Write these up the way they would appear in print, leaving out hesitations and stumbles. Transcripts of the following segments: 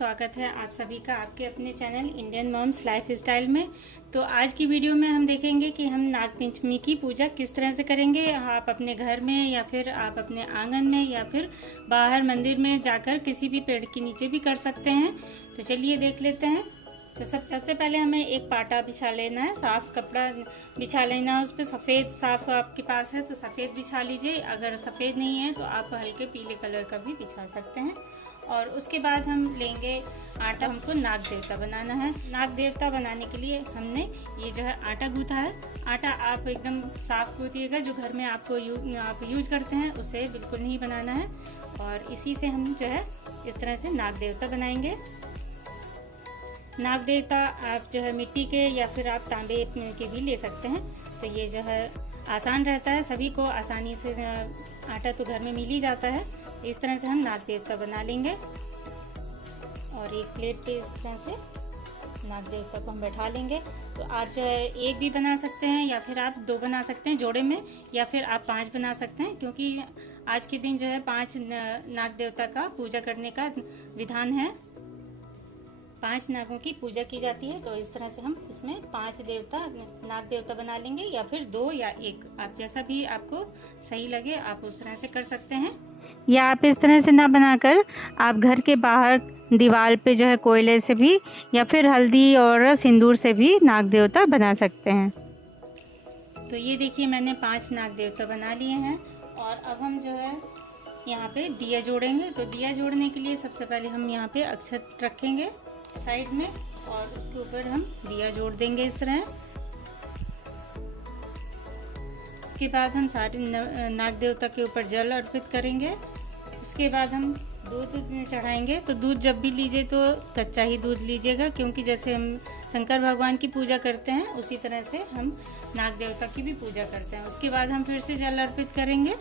स्वागत है आप सभी का आपके अपने channel Indian moms lifestyle में। तो आज की वीडियो में हम देखेंगे कि हम नागपंचमी की पूजा किस तरह से करेंगे। आप अपने घर में या फिर आप अपने आंगन में या फिर बाहर मंदिर में जाकर किसी भी पेड़ के नीचे भी कर सकते हैं। तो चलिए देख लेते हैं। तो सबसे पहले हमें एक पाटा बिछा लेना है, साफ़ कपड़ा बिछा लेना है। उस पर सफ़ेद साफ़ आपके पास है तो सफ़ेद बिछा लीजिए। अगर सफ़ेद नहीं है तो आप हल्के पीले कलर का भी बिछा सकते हैं। और उसके बाद हम लेंगे आटा। हमको नाग देवता बनाना है। नाग देवता बनाने के लिए हमने ये जो है आटा गूँथा है। आटा आप एकदम साफ़ गूँथिएगा, जो घर में आप यूज करते हैं उसे बिल्कुल नहीं बनाना है। और इसी से हम जो है इस तरह से नाग देवता बनाएंगे। नाग देवता आप जो है मिट्टी के या फिर आप तांबे के भी ले सकते हैं। तो ये जो है आसान रहता है, सभी को आसानी से आटा तो घर में मिल ही जाता है। इस तरह से हम नाग देवता बना लेंगे। और एक प्लेट पे इस तरह से नाग देवता को हम बैठा लेंगे। तो आप जो है एक भी बना सकते हैं या फिर आप 2 बना सकते हैं जोड़े में, या फिर आप 5 बना सकते हैं, क्योंकि आज के दिन जो है 5 नाग देवता का पूजा करने का विधान है। 5 नागों की पूजा की जाती है। तो इस तरह से हम इसमें 5 नाग देवता बना लेंगे, या फिर 2 या 1, आप जैसा भी आपको सही लगे आप उस तरह से कर सकते हैं। या आप इस तरह से ना बनाकर आप घर के बाहर दीवार पे जो है कोयले से भी या फिर हल्दी और सिंदूर से भी नाग देवता बना सकते हैं। तो ये देखिए मैंने 5 नाग देवता बना लिए हैं। और अब हम जो है यहाँ पे दिया जोड़ेंगे। तो दिया जोड़ने के लिए सबसे पहले हम यहाँ पे अक्षत रखेंगे साइड में, और उसके ऊपर हम दिया जोड़ देंगे इस तरह। उसके बाद हम सारे नाग देवता के ऊपर जल अर्पित करेंगे। उसके बाद हम दूध चढ़ाएंगे। तो दूध जब भी लीजिए तो कच्चा ही दूध लीजिएगा, क्योंकि जैसे हम शंकर भगवान की पूजा करते हैं उसी तरह से हम नाग देवता की भी पूजा करते हैं। उसके बाद हम फिर से जल अर्पित करेंगे।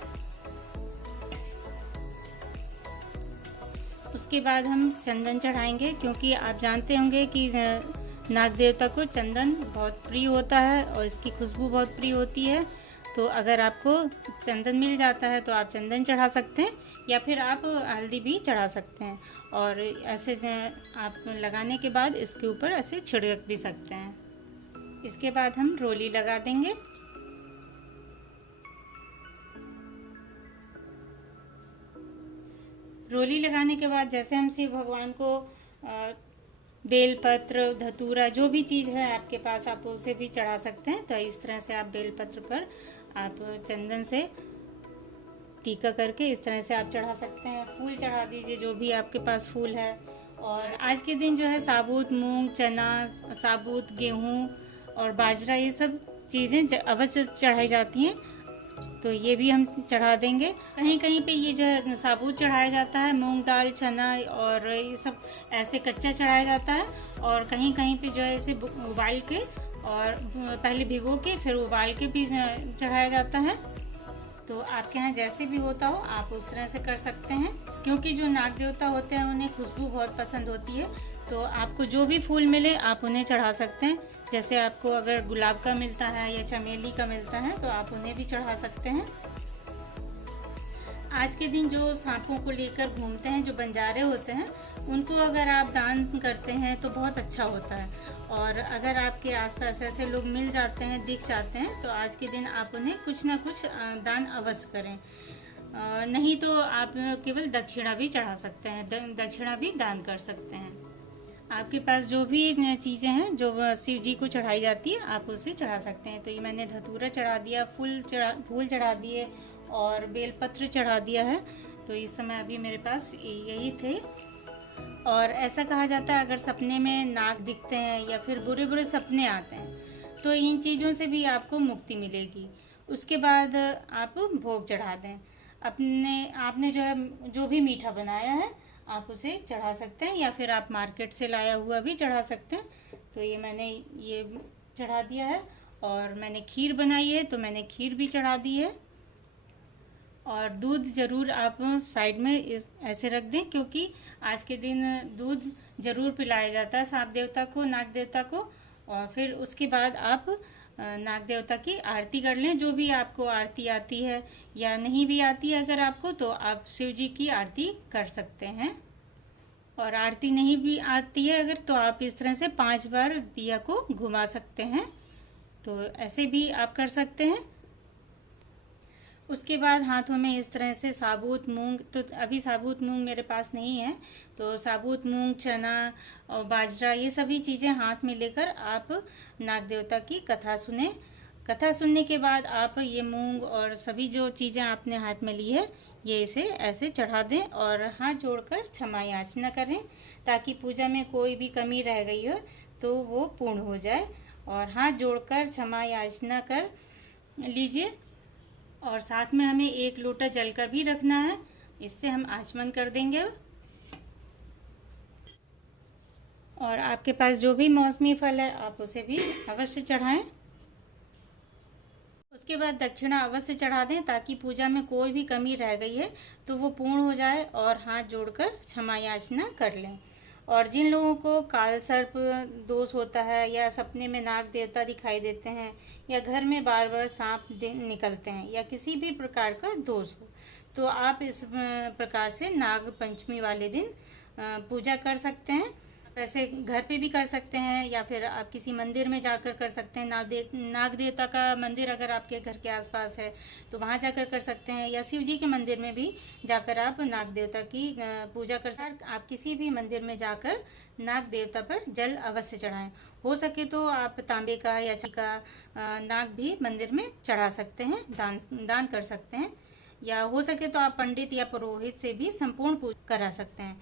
उसके बाद हम चंदन चढ़ाएंगे, क्योंकि आप जानते होंगे कि नाग देवता को चंदन बहुत प्रिय होता है और इसकी खुशबू बहुत प्रिय होती है। तो अगर आपको चंदन मिल जाता है तो आप चंदन चढ़ा सकते हैं, या फिर आप हल्दी भी चढ़ा सकते हैं। और ऐसे आप लगाने के बाद इसके ऊपर ऐसे छिड़क भी सकते हैं। इसके बाद हम रोली लगा देंगे। रोली लगाने के बाद जैसे हम शिव भगवान को बेलपत्र, धतूरा, जो भी चीज़ है आपके पास आप उसे भी चढ़ा सकते हैं। तो इस तरह से आप बेलपत्र पर आप चंदन से टीका करके इस तरह से आप चढ़ा सकते हैं। फूल चढ़ा दीजिए, जो भी आपके पास फूल है। और आज के दिन जो है साबुत मूंग, चना, साबुत गेहूँ और बाजरा, ये सब चीज़ें अवश्य चढ़ाई जाती हैं। तो ये भी हम चढ़ा देंगे। कहीं कहीं पे ये जो है साबुत चढ़ाया जाता है, मूंग दाल, चना और ये सब ऐसे कच्चा चढ़ाया जाता है। और कहीं कहीं पे जो है इसे उबाल के और पहले भिगो के फिर उबाल के भी चढ़ाया जाता है। तो आपके यहाँ जैसे भी होता हो आप उस तरह से कर सकते हैं, क्योंकि जो नाग देवता होते हैं उन्हें खुशबू बहुत पसंद होती है। तो आपको जो भी फूल मिले आप उन्हें चढ़ा सकते हैं। जैसे आपको अगर गुलाब का मिलता है या चमेली का मिलता है तो आप उन्हें भी चढ़ा सकते हैं। आज के दिन जो सांपों को लेकर घूमते हैं, जो बंजारे होते हैं, उनको अगर आप दान करते हैं तो बहुत अच्छा होता है। और अगर आपके आसपास ऐसे लोग मिल जाते हैं, दिख जाते हैं, तो आज के दिन आप उन्हें कुछ ना कुछ दान अवश्य करें। नहीं तो आप केवल दक्षिणा भी चढ़ा सकते हैं, दक्षिणा भी दान कर सकते हैं। आपके पास जो भी चीज़ें हैं जो शिव जी को चढ़ाई जाती है आप उसे चढ़ा सकते हैं। तो ये मैंने धतूरा चढ़ा दिया, फूल चढ़ा दिए और बेलपत्र चढ़ा दिया है। तो इस समय अभी मेरे पास यही थे। और ऐसा कहा जाता है अगर सपने में नाग दिखते हैं या फिर बुरे बुरे सपने आते हैं तो इन चीज़ों से भी आपको मुक्ति मिलेगी। उसके बाद आप भोग चढ़ा दें। आपने जो भी मीठा बनाया है आप उसे चढ़ा सकते हैं, या फिर आप मार्केट से लाया हुआ भी चढ़ा सकते हैं। तो ये मैंने ये चढ़ा दिया है। और मैंने खीर बनाई है तो मैंने खीर भी चढ़ा दी है। और दूध ज़रूर आप साइड में ऐसे रख दें, क्योंकि आज के दिन दूध ज़रूर पिलाया जाता है सांप देवता को, नाग देवता को। और फिर उसके बाद आप नाग देवता की आरती कर लें। जो भी आपको आरती आती है या नहीं भी आती है अगर आपको, तो आप शिव जी की आरती कर सकते हैं। और आरती नहीं भी आती है अगर, तो आप इस तरह से 5 बार दिया को घुमा सकते हैं। तो ऐसे भी आप कर सकते हैं। उसके बाद हाथों में इस तरह से साबुत मूंग, तो अभी साबुत मूंग मेरे पास नहीं है, तो साबुत मूंग, चना और बाजरा, ये सभी चीज़ें हाथ में लेकर आप नाग देवता की कथा सुने। कथा सुनने के बाद आप ये मूंग और सभी जो चीज़ें आपने हाथ में ली है, ये इसे ऐसे चढ़ा दें और हाथ जोड़कर क्षमा याचना करें, ताकि पूजा में कोई भी कमी रह गई हो तो वो पूर्ण हो जाए। और हाथ जोड़कर क्षमा याचना कर लीजिए। और साथ में हमें 1 लोटा जल का भी रखना है, इससे हम आचमन कर देंगे। और आपके पास जो भी मौसमी फल है आप उसे भी अवश्य चढ़ाएं। उसके बाद दक्षिणा अवश्य चढ़ा दें, ताकि पूजा में कोई भी कमी रह गई है तो वो पूर्ण हो जाए, और हाथ जोड़कर क्षमा याचना कर लें। और जिन लोगों को काल सर्प दोष होता है, या सपने में नाग देवता दिखाई देते हैं, या घर में बार बार सांप निकलते हैं, या किसी भी प्रकार का दोष हो, तो आप इस प्रकार से नाग पंचमी वाले दिन पूजा कर सकते हैं। वैसे घर पे भी कर सकते हैं, या फिर आप किसी मंदिर में जाकर कर सकते हैं। नाग देवता का मंदिर अगर आपके घर के आसपास है तो वहाँ जाकर कर सकते हैं, या शिव जी के मंदिर में भी जाकर आप नाग देवता की पूजा कर सकते हैं। आप किसी भी मंदिर में जाकर नाग देवता पर जल अवश्य चढ़ाएं। हो सके तो आप तांबे का या चांदी का नाग भी मंदिर में चढ़ा सकते हैं, दान कर सकते हैं, या हो सके तो आप पंडित या पुरोहित से भी संपूर्ण पूजा करा सकते हैं।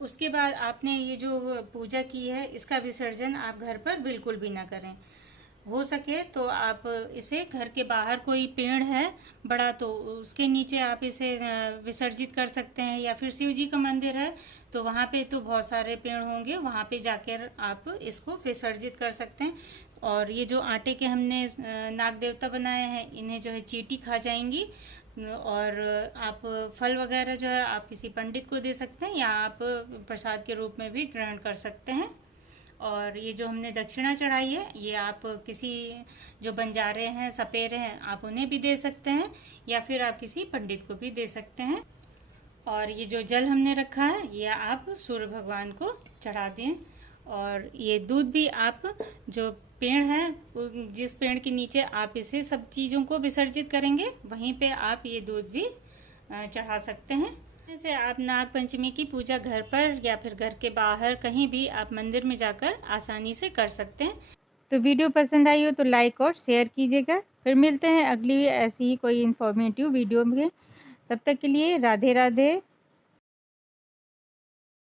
उसके बाद आपने ये जो पूजा की है, इसका विसर्जन आप घर पर बिल्कुल भी ना करें। हो सके तो आप इसे घर के बाहर, कोई पेड़ है बड़ा तो उसके नीचे आप इसे विसर्जित कर सकते हैं, या फिर शिव जी का मंदिर है तो वहाँ पे तो बहुत सारे पेड़ होंगे, वहाँ पे जाकर आप इसको विसर्जित कर सकते हैं। और ये जो आटे के हमने नाग देवता बनाए हैं, इन्हें जो है चींटी खा जाएंगी। और आप फल वगैरह जो है आप किसी पंडित को दे सकते हैं, या आप प्रसाद के रूप में भी ग्रहण कर सकते हैं। और ये जो हमने दक्षिणा चढ़ाई है, ये आप किसी जो बंजारे हैं, सपेरे हैं, आप उन्हें भी दे सकते हैं, या फिर आप किसी पंडित को भी दे सकते हैं। और ये जो जल हमने रखा है, ये आप सूर्य भगवान को चढ़ा दें। और ये दूध भी आप जो पेड़ है, जिस पेड़ के नीचे आप इसे सब चीज़ों को विसर्जित करेंगे, वहीं पे आप ये दूध भी चढ़ा सकते हैं। जैसे आप नाग पंचमी की पूजा घर पर या फिर घर के बाहर कहीं भी आप मंदिर में जाकर आसानी से कर सकते हैं। तो वीडियो पसंद आई हो तो लाइक और शेयर कीजिएगा। फिर मिलते हैं अगली ऐसी ही कोई इन्फॉर्मेटिव वीडियो में। तब तक के लिए राधे राधे।